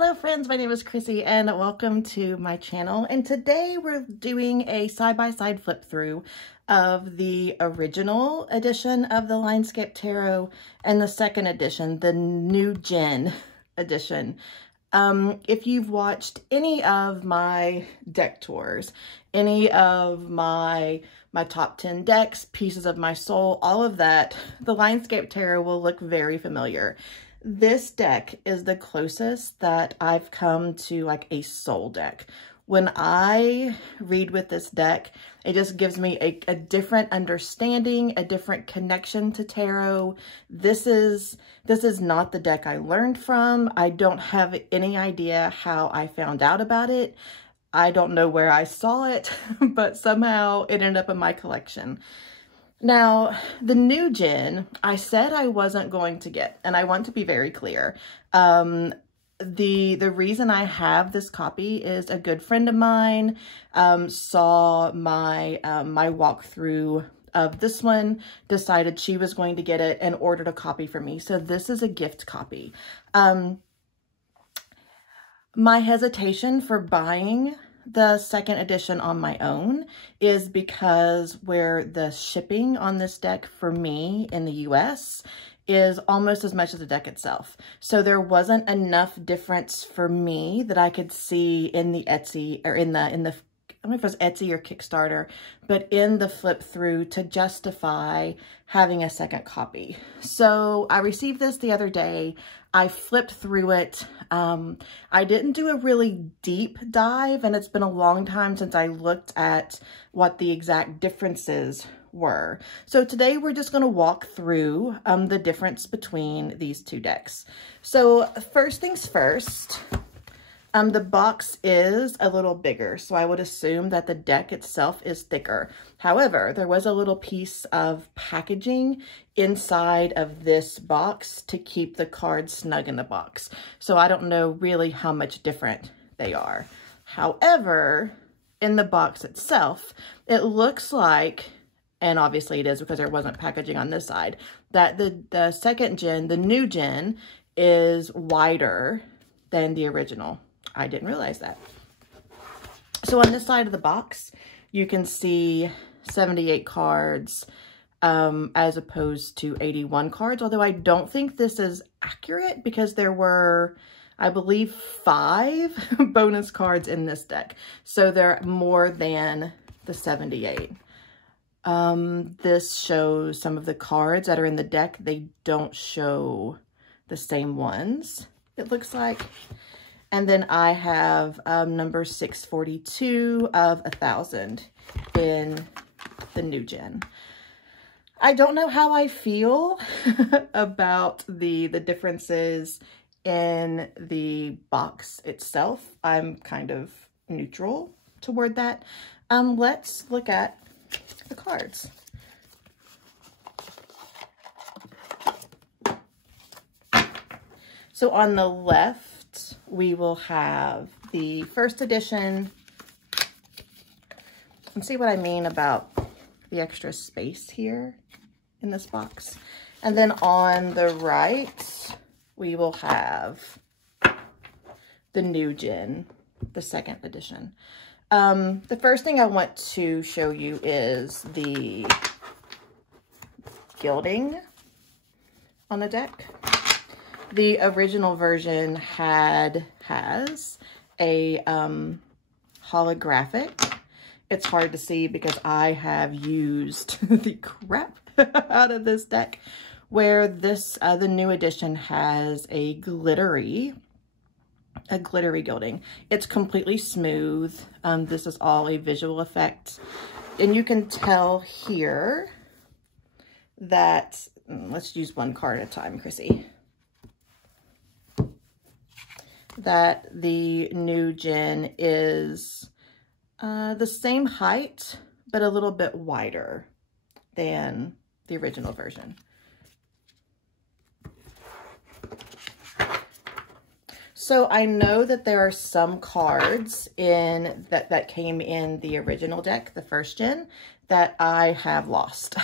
Hello friends, my name is Chrissy and welcome to my channel. And today we're doing a side-by-side flip through of the original edition of the Linescape Tarot and the second edition, the new Gen edition. If you've watched any of my deck tours, any of my top 10 decks, pieces of my soul, all of that, the Linescape Tarot will look very familiar. This deck is the closest that I've come to like a soul deck. When I read with this deck, it just gives me a different understanding, a different connection to tarot. This is not the deck I learned from. I don't have any idea how I found out about it. I don't know where I saw it, but somehow it ended up in my collection. Now, the new Gen, I said I wasn't going to get, and I want to be very clear. The reason I have this copy is a good friend of mine saw my my walkthrough of this one, decided she was going to get it, and ordered a copy for me. So this is a gift copy. My hesitation for buying the second edition on my own is because where the shipping on this deck for me in the US is almost as much as the deck itself. So there wasn't enough difference for me that I could see in the Etsy or in the I don't know if it was Etsy or Kickstarter, but in the flip through to justify having a second copy. So I received this the other day. I flipped through it. I didn't do a really deep dive, and it's been a long time since I looked at what the exact differences were. So today we're just going to walk through the difference between these two decks. So first things first, the box is a little bigger, so I would assume that the deck itself is thicker. However, there was a little piece of packaging inside of this box to keep the cards snug in the box. So I don't know really how much different they are. However, in the box itself, it looks like, and obviously it is because there wasn't packaging on this side, that the second Gen, the new Gen, is wider than the original. I didn't realize that. So on this side of the box, you can see 78 cards as opposed to 81 cards, although I don't think this is accurate because there were, I believe, 5 bonus cards in this deck. So they're more than the 78. This shows some of the cards that are in the deck. They don't show the same ones, it looks like. And then I have number 642 of 1,000 in the new Gen. I don't know how I feel about the differences in the box itself. I'm kind of neutral toward that. Let's look at the cards. So on the left, we will have the first edition. And see what I mean about the extra space here in this box. And then on the right, we will have the new Gen, the second edition. The first thing I want to show you is the gilding on the deck. The original version has a holographic. It's hard to see because I have used the crap out of this deck, where this the new edition has a glittery gilding. It's completely smooth. This is all a visual effect, and you can tell here that let's use one card at a time, Chrissy. That the new Gen is the same height, but a little bit wider than the original version. So I know that there are some cards in that came in the original deck, the first Gen, that I have lost.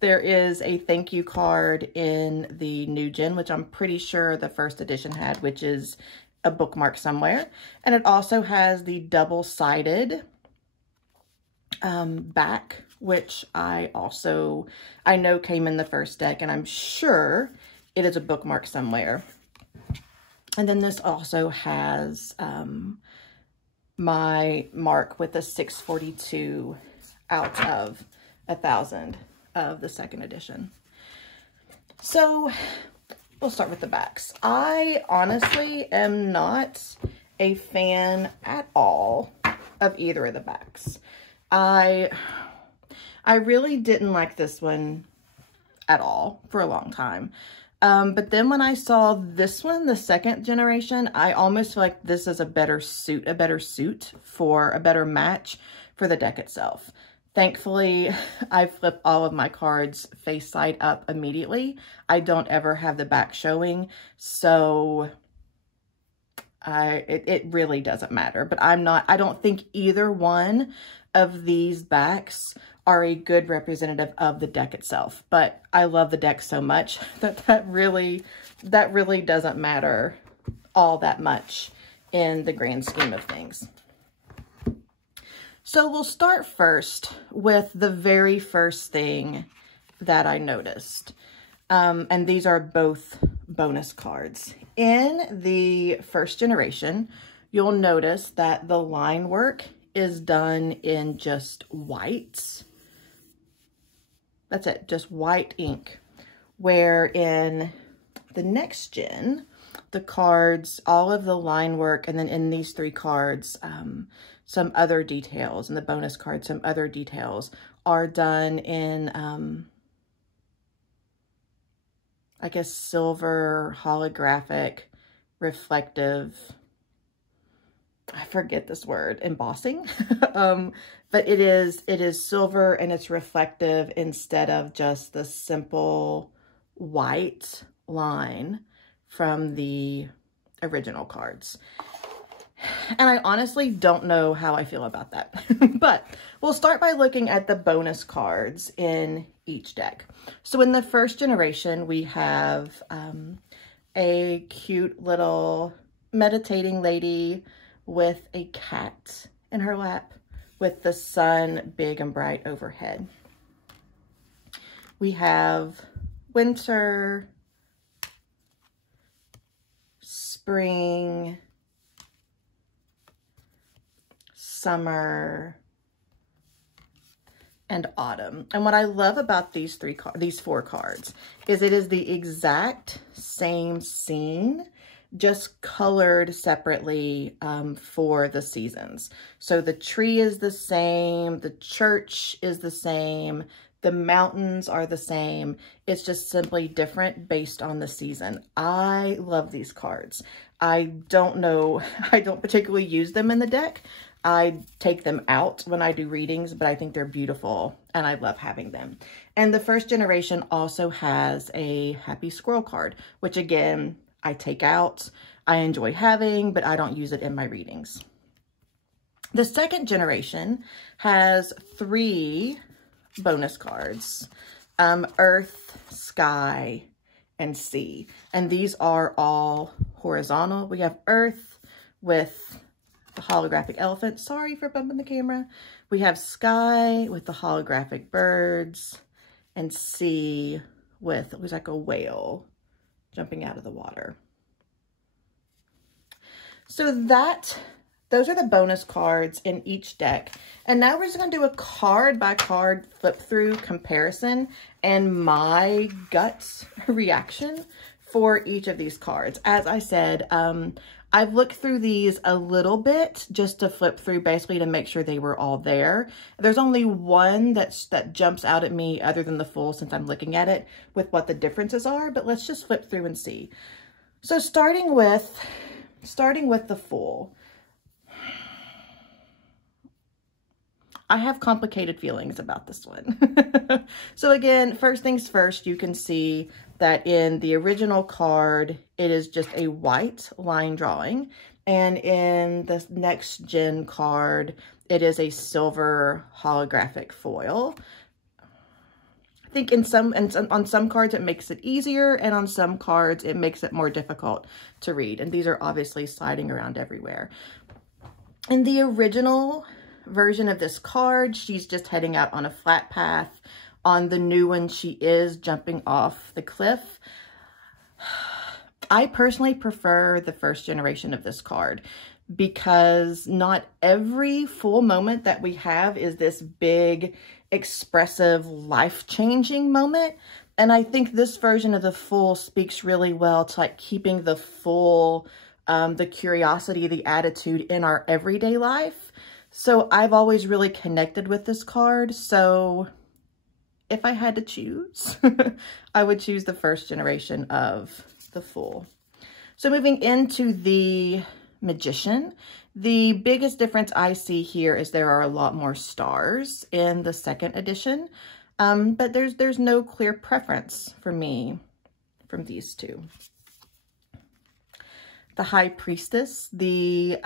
There is a thank you card in the new Gen, which I'm pretty sure the first edition had, which is a bookmark somewhere. And it also has the double-sided back, which I know came in the first deck, and I'm sure it is a bookmark somewhere. And then this also has my mark with a 642 out of 1,000 of the second edition. So we'll start with the backs. I honestly am not a fan at all of either of the backs. I really didn't like this one at all for a long time. But then when I saw this one, the second generation, I almost feel like this is a better suit for a better match for the deck itself. Thankfully, I flip all of my cards face side up immediately. I don't ever have the back showing, so it really doesn't matter. But I don't think either one of these backs are a good representative of the deck itself. But I love the deck so much that really doesn't matter all that much in the grand scheme of things. So we'll start first with the very first thing that I noticed. And these are both bonus cards. In the first generation, you'll notice that the line work is done in just white. That's it, just white ink. Where in the next gen, the cards, all of the line work, and then in these three cards, some other details, and the bonus card, some other details are done in, I guess, silver, holographic, reflective, I forget this word, embossing. But it is silver and it's reflective instead of just the simple white line from the original cards. And I honestly don't know how I feel about that. But we'll start by looking at the bonus cards in each deck. So in the first generation, we have a cute little meditating lady with a cat in her lap with the sun big and bright overhead. We have winter, spring, summer, and autumn. And what I love about these four cards is it is the exact same scene, just colored separately for the seasons. So the tree is the same, the church is the same, the mountains are the same. It's just simply different based on the season. I love these cards. I don't particularly use them in the deck. I take them out when I do readings, but I think they're beautiful and I love having them. And the first generation also has a Happy Squirrel card, which again, I take out. I enjoy having, but I don't use it in my readings. The second generation has 3 bonus cards, Earth, Sky, and Sea. And these are all horizontal. We have Earth with the holographic elephant. Sorry for bumping the camera. We have Sky with the holographic birds, and Sea with, it looks like a whale jumping out of the water. So those are the bonus cards in each deck. And now we're just going to do a card by card flip through comparison and my gut reaction for each of these cards. As I said, I've looked through these a little bit just to flip through, basically to make sure they were all there. There's only one that jumps out at me other than the full, since I'm looking at it, with what the differences are, but let's just flip through and see. So starting with the full, I have complicated feelings about this one. So again, first things first, you can see that in the original card, it is just a white line drawing. And in the next gen card, it is a silver holographic foil. I think on some cards it makes it easier, and on some cards it makes it more difficult to read. And these are obviously sliding around everywhere. In the original version of this card, she's just heading out on a flat path. On the new one, she is jumping off the cliff. I personally prefer the first generation of this card because not every full moment that we have is this big, expressive, life-changing moment. And I think this version of the full speaks really well to like keeping the full, the curiosity, the attitude in our everyday life. So I've always really connected with this card. So if I had to choose, I would choose the first generation of the Fool. So moving into the Magician, the biggest difference I see here is there are a lot more stars in the second edition, but there's no clear preference for me from these two. The High Priestess, the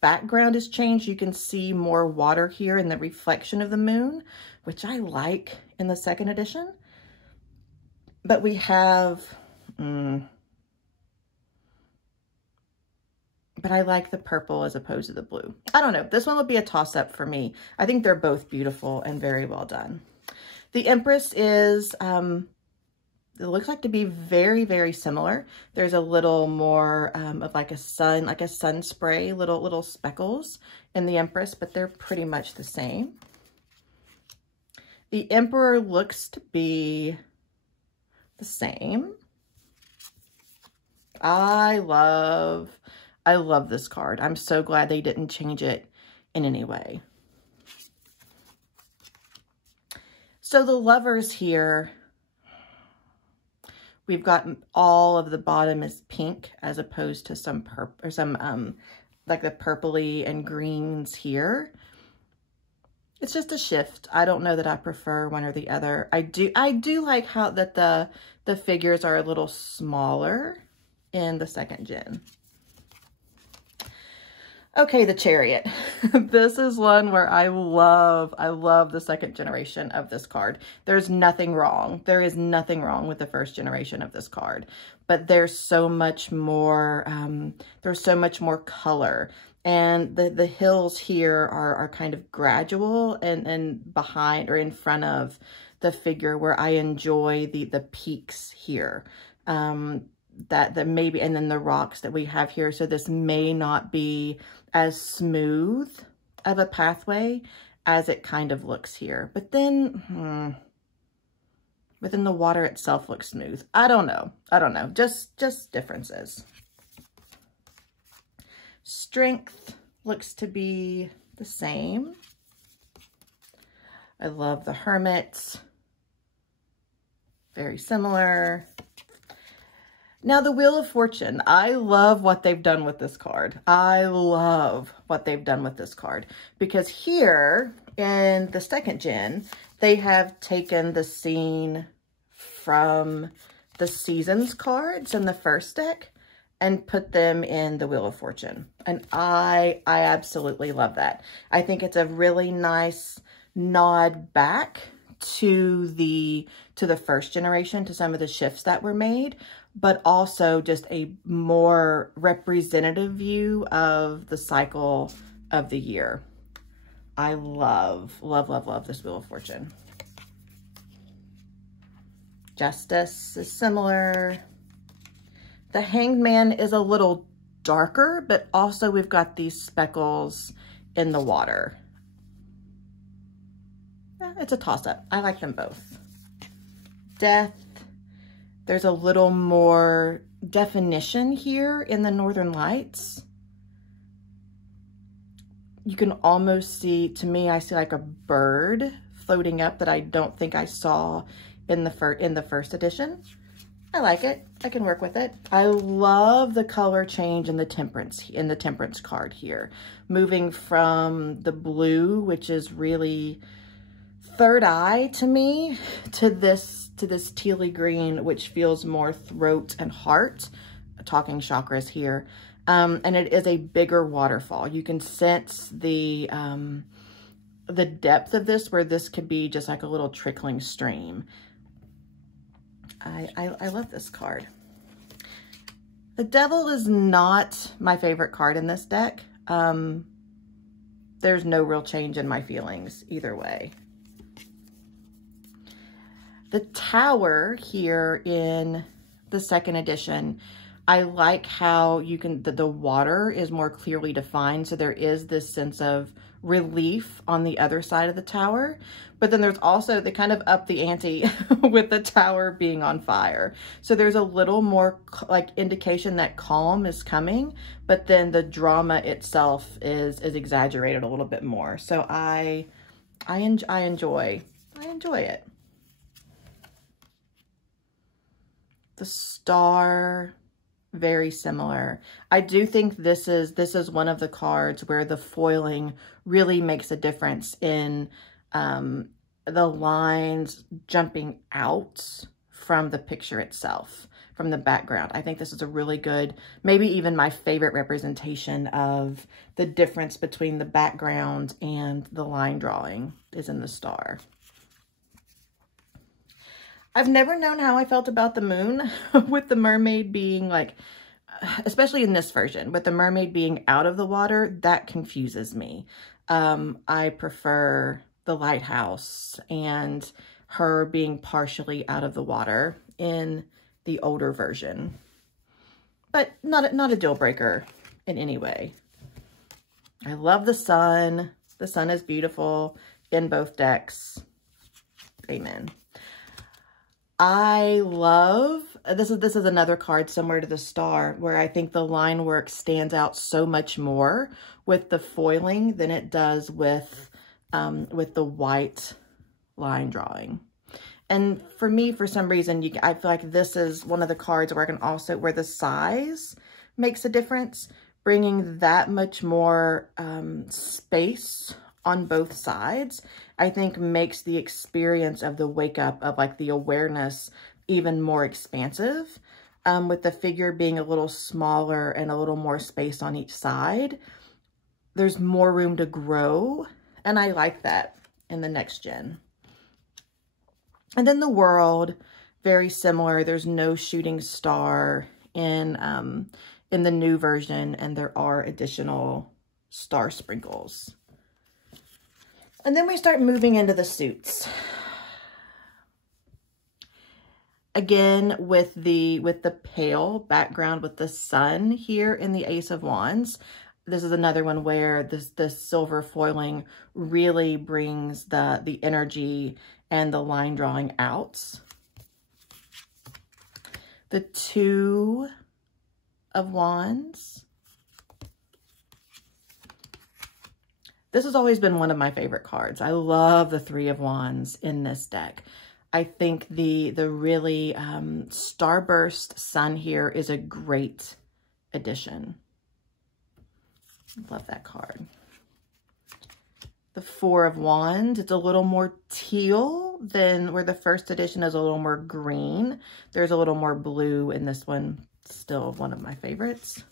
background is changed. You can see more water here in the reflection of the moon, which I like in the second edition. But we have, but I like the purple as opposed to the blue. I don't know. This one would be a toss-up for me. I think they're both beautiful and very well done. The Empress is, it looks like to be very, very similar. There's a little more of like a sun spray, little speckles in the Empress, but they're pretty much the same. The Emperor looks to be the same. I love this card. I'm so glad they didn't change it in any way. So the Lovers here, we've got all of the bottom is pink as opposed to some purple or some like the purpley and greens here. It's just a shift. I don't know that I prefer one or the other. I do like how that the figures are a little smaller in the second gen. Okay, the Chariot. This is one where I love the second generation of this card. There's nothing wrong. There is nothing wrong with the first generation of this card, but there's so much more, there's so much more color. And the hills here are kind of gradual and behind or in front of the figure, where I enjoy the peaks here. That maybe, and then the rocks that we have here. So this may not be as smooth of a pathway as it kind of looks here. But then, within the water itself looks smooth. I don't know. Just differences. Strength looks to be the same. I love the Hermit. Very similar. Now, the Wheel of Fortune. I love what they've done with this card. I love what they've done with this card. Because here, in the second gen, they have taken the scene from the Seasons cards in the first deck and put them in the Wheel of Fortune. And I absolutely love that. I think it's a really nice nod back to the first generation, to some of the shifts that were made, but also just a more representative view of the cycle of the year. I love this Wheel of Fortune. Justice is similar. The Hanged Man is a little darker, but also we've got these speckles in the water. It's a toss-up. I like them both. Death. There's a little more definition here in the Northern Lights. You can almost see, to me, I see like a bird floating up that I don't think I saw in the first edition. I like it. I can work with it. I love the color change in the Temperance card here. Moving from the blue, which is really third eye to me, to this tealy green, which feels more throat and heart. Talking chakras here. And it is a bigger waterfall. You can sense the the depth of this, where this could be just like a little trickling stream. I love this card. The Devil is not my favorite card in this deck. There's no real change in my feelings either way. The Tower here in the second edition, I like how you can, the water is more clearly defined. So there is this sense of relief on the other side of the tower. But then there's also, they kind of up the ante with the tower being on fire. So there's a little more like indication that calm is coming, but then the drama itself is exaggerated a little bit more. So I enjoy it. The Star, very similar. I do think this is one of the cards where the foiling really makes a difference in the lines jumping out from the picture itself, from the background. I think this is a really good, maybe even my favorite representation of the difference between the background and the line drawing is in the Star. I've never known how I felt about the moon with the mermaid being like, especially in this version, with the mermaid being out of the water, that confuses me. I prefer the lighthouse and her being partially out of the water in the older version, but not a deal breaker in any way. I love the sun. The sun is beautiful in both decks. Amen. I love, this is another card similar to the Star, where I think the line work stands out so much more with the foiling than it does with the white line drawing. And for me, for some reason, I feel like this is one of the cards where I can also, where the size makes a difference, bringing that much more space on both sides, I think makes the experience of the wake up, of like the awareness, even more expansive. With the figure being a little smaller and a little more space on each side, there's more room to grow. And I like that in the next gen. And then the World, very similar. There's no shooting star in the new version, and there are additional star sprinkles. And then we start moving into the suits. Again, with the pale background with the sun here in the Ace of Wands, this is another one where this silver foiling really brings the energy and the line drawing out. The Two of Wands. This has always been one of my favorite cards. I love the Three of Wands in this deck. I think the really starburst sun here is a great addition. Love that card. The Four of Wands, it's a little more teal than where the first edition is a little more green. There's a little more blue in this one. Still one of my favorites.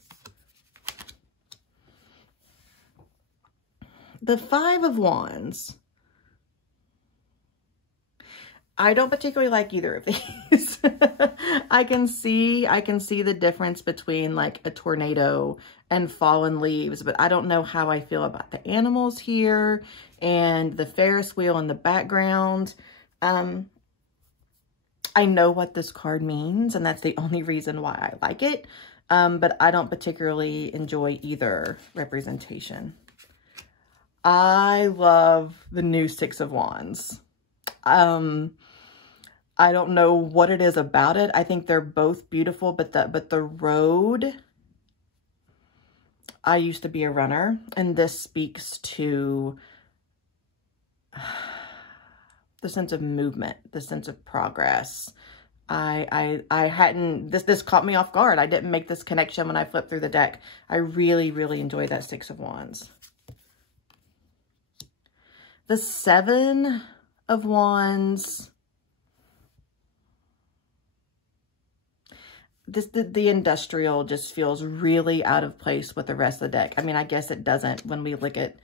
The Five of Wands. I don't particularly like either of these. I can see the difference between like a tornado and fallen leaves, but I don't know how I feel about the animals here and the Ferris wheel in the background. I know what this card means, and that's the only reason why I like it. But I don't particularly enjoy either representation. I love the new Six of Wands. I don't know what it is about it. I think they're both beautiful, but the road, I used to be a runner, and this speaks to the sense of movement, the sense of progress. I hadn't, this caught me off guard. I didn't make this connection when I flipped through the deck. I really, really enjoy that Six of Wands. The Seven of Wands. The industrial just feels really out of place with the rest of the deck. I mean, I guess it doesn't when we look at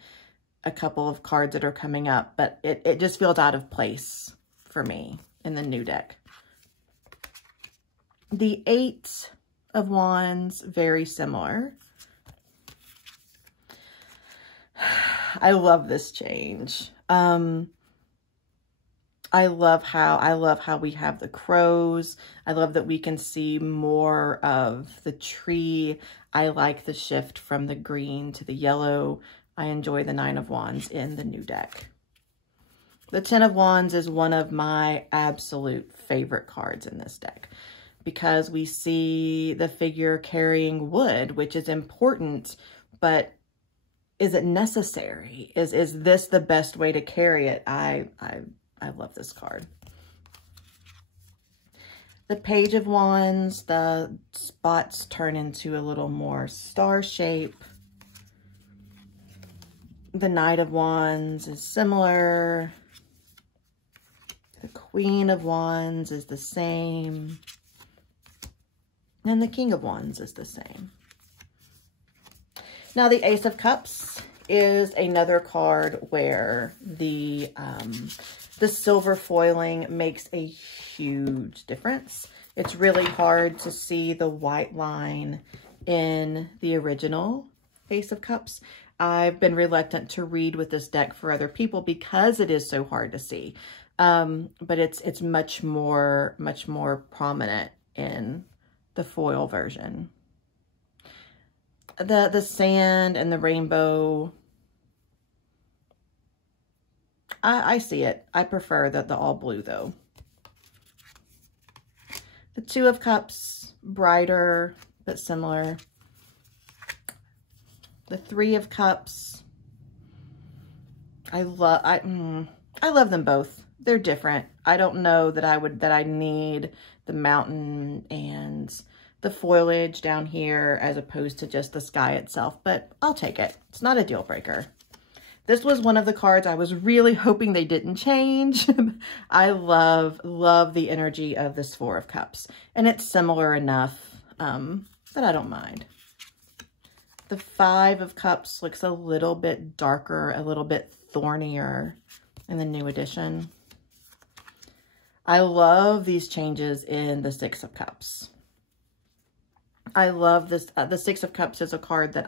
a couple of cards that are coming up, but it just feels out of place for me in the new deck. The 8 of Wands, very similar. I love this change. I love how we have the crows. I love that we can see more of the tree. I like the shift from the green to the yellow. I enjoy the 9 of Wands in the new deck. The 10 of Wands is one of my absolute favorite cards in this deck because we see the figure carrying wood, which is important, but is it necessary? Is this the best way to carry it? I love this card. The Page of Wands, the spots turn into a little more star shape. The Knight of Wands is similar. The Queen of Wands is the same. And the King of Wands is the same. Now the Ace of Cups is another card where the silver foiling makes a huge difference. It's really hard to see the white line in the original Ace of Cups. I've been reluctant to read with this deck for other people because it is so hard to see. But it's much more prominent in the foil version. The sand and the rainbow, I see it. I prefer the all blue though. The Two of Cups, brighter but similar. The Three of Cups, I love them both. They're different. I don't know that I need the mountain and the foliage down here as opposed to just the sky itself, but I'll take it. It's not a deal breaker. This was one of the cards I was really hoping they didn't change. I love the energy of this Four of Cups, and it's similar enough that I don't mind. The Five of Cups looks a little bit darker, a little bit thornier in the new edition. I love these changes in the Six of Cups. I love this. The Six of Cups is a card that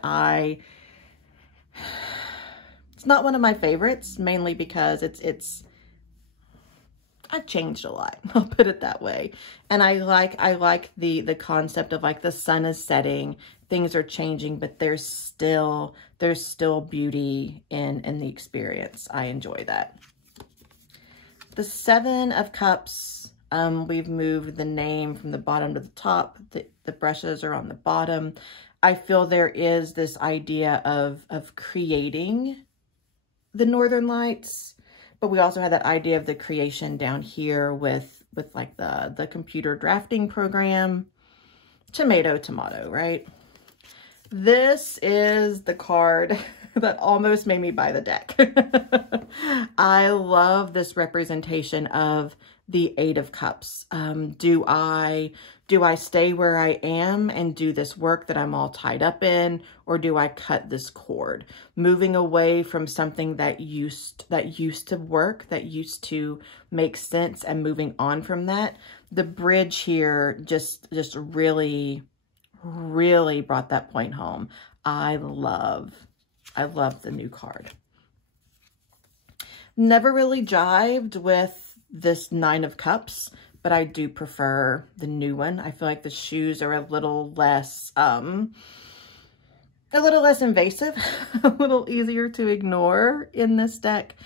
it's not one of my favorites, mainly because I've changed a lot. I'll put it that way. And I like the concept of like the sun is setting, things are changing, but there's still beauty in the experience. I enjoy that. The Seven of Cups, we've moved the name from the bottom to the top. The brushes are on the bottom. I feel there is this idea of creating the Northern Lights, but we also had that idea of the creation down here with like the computer drafting program. Tomato, tomato, right? This is the card that almost made me buy the deck. I love this representation of the Eight of Cups. Do I stay where I am and do this work that I'm all tied up in, or do I cut this cord? Moving away from something that used to work, that used to make sense, and moving on from that. The bridge here just really brought that point home. I love the new card. Never really jived with this Nine of Cups, but I do prefer the new one. I feel like the shoes are a little less invasive, a little easier to ignore in this deck,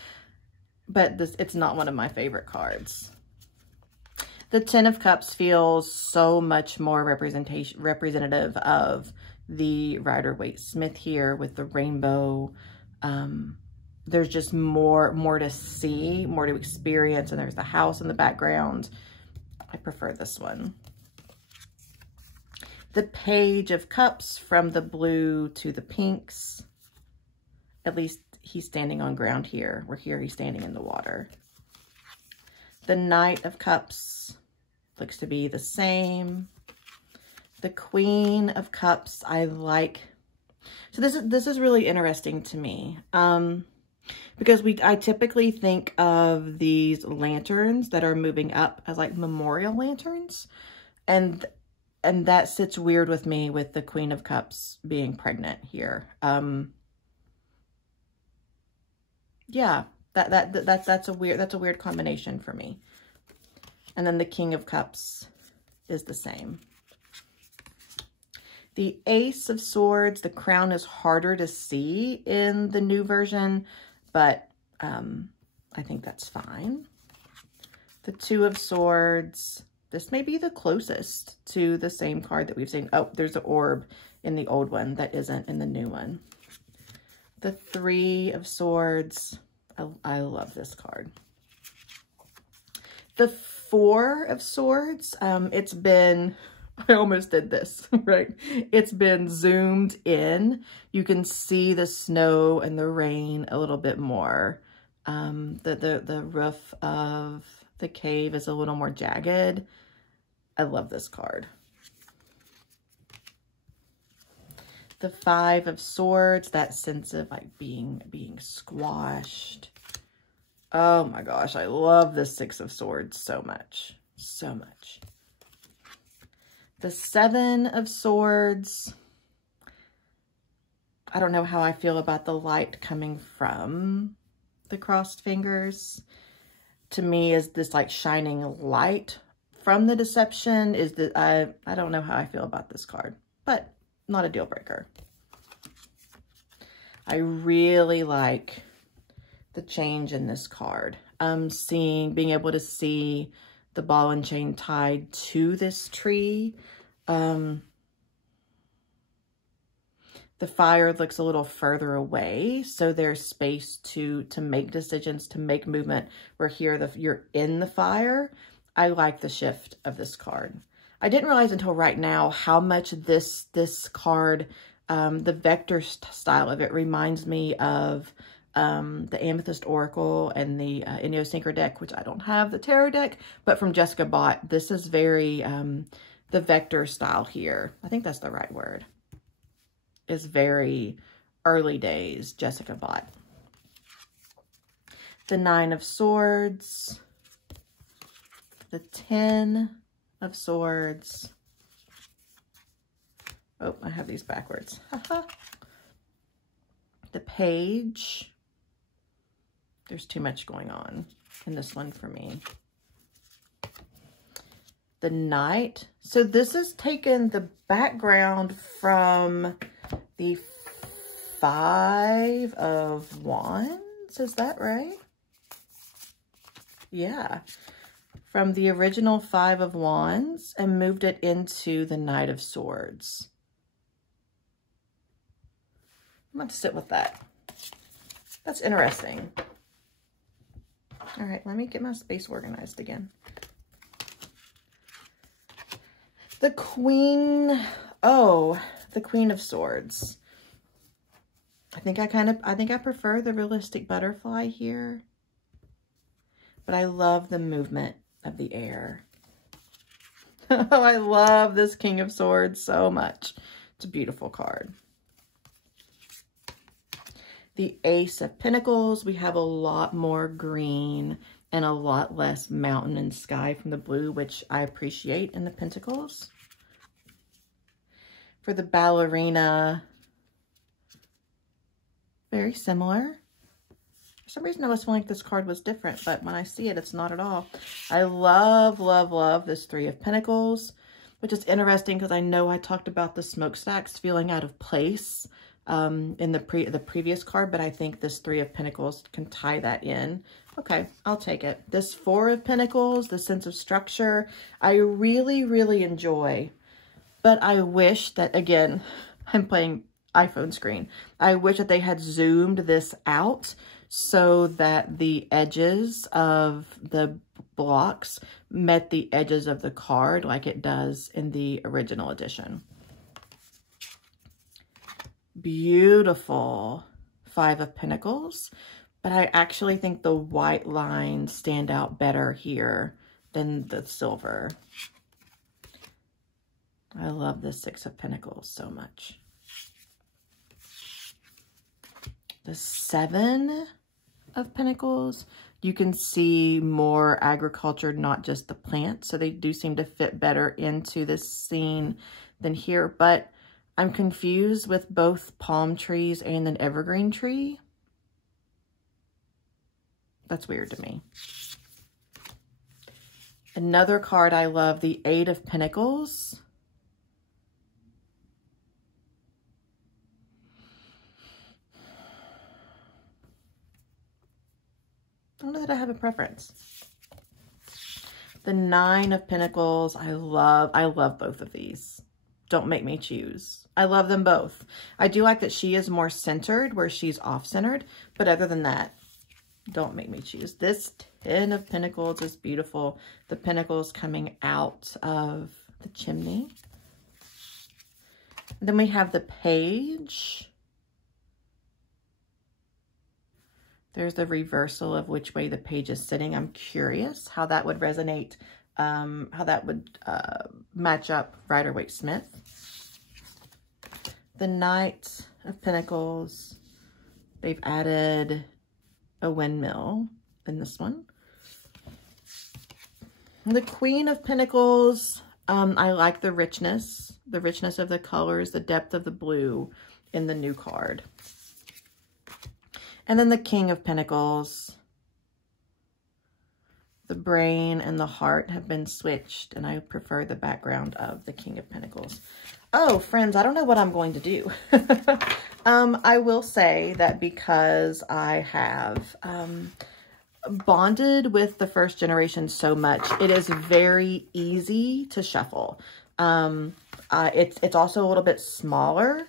but it's not one of my favorite cards. The Ten of Cups feels so much more representative of the Rider-Waite-Smith here with the rainbow. There's just more to see, more to experience, and there's the house in the background. I prefer this one. The Page of Cups, from the blue to the pinks. At least he's standing on ground here, where here he's standing in the water. The Knight of Cups looks to be the same. The Queen of Cups, I like. So this is really interesting to me. because I typically think of these lanterns that are moving up as like memorial lanterns, and that sits weird with me with the Queen of Cups being pregnant here. Yeah, that's a weird combination for me. And then the King of Cups is the same. The Ace of Swords, the crown is harder to see in the new version, but I think that's fine. The Two of Swords, this may be the closest to the same card that we've seen. Oh, there's an orb in the old one that isn't in the new one. The Three of Swords, I love this card. The Four of Swords, it's been, I almost did this, right? It's been zoomed in. You can see the snow and the rain a little bit more. The roof of the cave is a little more jagged. I love this card. The Five of Swords, that sense of like being squashed. Oh my gosh, I love the Six of Swords so much, so much. The Seven of Swords, I don't know how I feel about the light coming from the crossed fingers. To me, is this like shining light from the deception? Is that I don't know how I feel about this card, but not a deal breaker. I really like the change in this card. Being able to see the ball and chain tied to this tree. The fire looks a little further away, so there's space to make decisions, to make movement, where here you're in the fire. I like the shift of this card. I didn't realize until right now how much this card, the vector style of it reminds me of the Amethyst Oracle and the Synchro deck, which I don't have the tarot deck, but from Jessica Bott. This is very, the vector style here, I think that's the right word, is very early days Jessica Bott. The Nine of Swords, the Ten of Swords. Oh, I have these backwards. The Page. There's too much going on in this one for me. The Knight. So this has taken the background from the Five of Wands. Is that right? Yeah. From the original Five of Wands and moved it into the Knight of Swords. I'm going to sit with that. That's interesting. All right, let me get my space organized again. The Queen, the Queen of Swords. I think I prefer the realistic butterfly here. But I love the movement of the air. Oh, I love this King of Swords so much. It's a beautiful card. The Ace of Pentacles, we have a lot more green and a lot less mountain and sky from the blue, which I appreciate in the Pentacles. For the Ballerina, very similar. For some reason, I was feeling like this card was different, but when I see it, it's not at all. I love, love, love this Three of Pentacles, which is interesting because I know I talked about the smokestacks feeling out of place in the previous card, but I think this Three of Pentacles can tie that in. Okay, I'll take it. This Four of Pentacles, the sense of structure, I really, really enjoy. But I wish that, again, I'm playing iPhone screen. I wish that they had zoomed this out so that the edges of the blocks met the edges of the card like it does in the original edition. Beautiful Five of Pentacles, but I actually think the white lines stand out better here than the silver. I love the Six of Pentacles so much. The Seven of Pentacles. You can see more agriculture, not just the plants. So they do seem to fit better into this scene than here. But I'm confused with both palm trees and an evergreen tree. That's weird to me. Another card I love, the Eight of Pentacles. I don't know that I have a preference. The Nine of Pentacles, I love both of these. Don't make me choose. I love them both. I do like that she is more centered where she's off-centered, but other than that, don't make me choose. This Ten of Pentacles is beautiful. The pentacles coming out of the chimney. And then we have the Page. There's the reversal of which way the page is sitting. I'm curious how that would resonate, how that would match up Rider-Waite-Smith. The Knight of Pentacles. They've added a windmill in this one. The Queen of Pentacles. I like the richness of the colors, the depth of the blue in the new card. And then the King of Pentacles. The brain and the heart have been switched, and I prefer the background of the King of Pentacles. Oh, friends, I don't know what I'm going to do. I will say that because I have bonded with the first generation so much, it is very easy to shuffle. It's also a little bit smaller.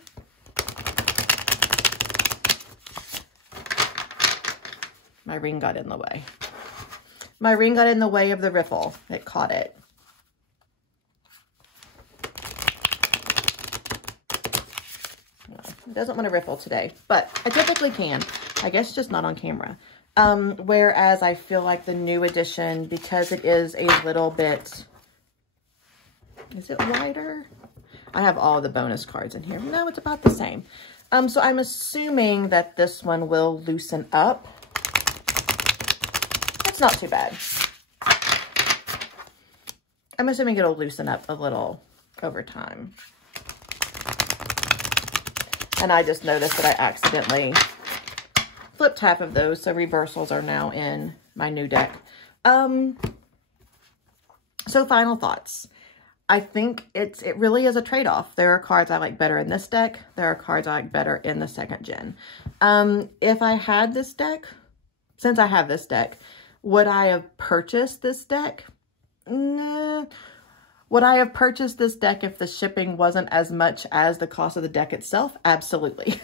My ring got in the way. My ring got in the way of the riffle. It caught it. No, it doesn't want to riffle today, but I typically can. I guess just not on camera. Whereas I feel like the new edition, because it is a little bit, is it wider? I have all the bonus cards in here. No, it's about the same. So I'm assuming that this one will loosen up. It's not too bad. I'm assuming it'll loosen up a little over time. And I just noticed that I accidentally flipped half of those, so reversals are now in my new deck. So final thoughts. I think it really is a trade-off. There are cards I like better in this deck. There are cards I like better in the second gen. If I had this deck, since I have this deck, would I have purchased this deck? Nah. Would I have purchased this deck if the shipping wasn't as much as the cost of the deck itself? Absolutely.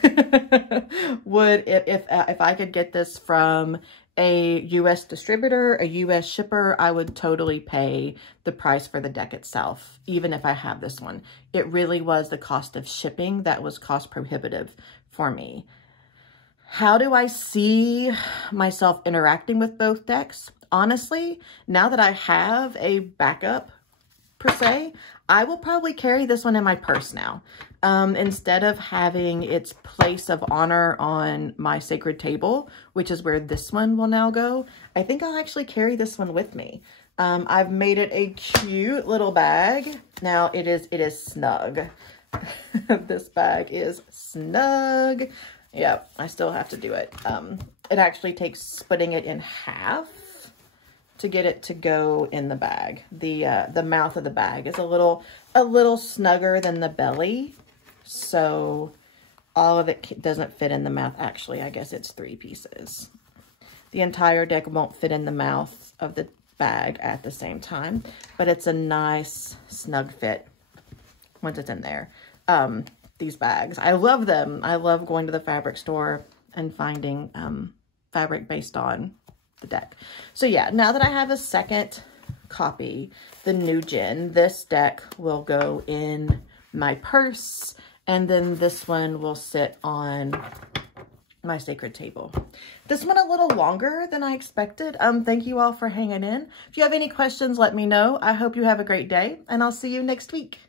Would if I could get this from a US distributor, a US shipper, I would totally pay the price for the deck itself, even if I have this one. It really was the cost of shipping that was cost prohibitive for me. How do I see myself interacting with both decks? Honestly, now that I have a backup, per se, I will probably carry this one in my purse now. Instead of having its place of honor on my sacred table, which is where this one will now go, I think I'll actually carry this one with me. I've made it a cute little bag. Now it is snug. This bag is snug. Yep, I still have to do it. It actually takes splitting it in half to get it to go in the bag. The mouth of the bag is a little snugger than the belly, so all of it doesn't fit in the mouth. Actually, I guess it's 3 pieces. The entire deck won't fit in the mouth of the bag at the same time, but it's a nice snug fit once it's in there. These bags, I love them. I love going to the fabric store and finding fabric based on the deck. So yeah, now that I have a second copy, the new gen, this deck will go in my purse, and then this one will sit on my sacred table. This one a little longer than I expected. Thank you all for hanging in. If you have any questions, let me know. I hope you have a great day, and I'll see you next week.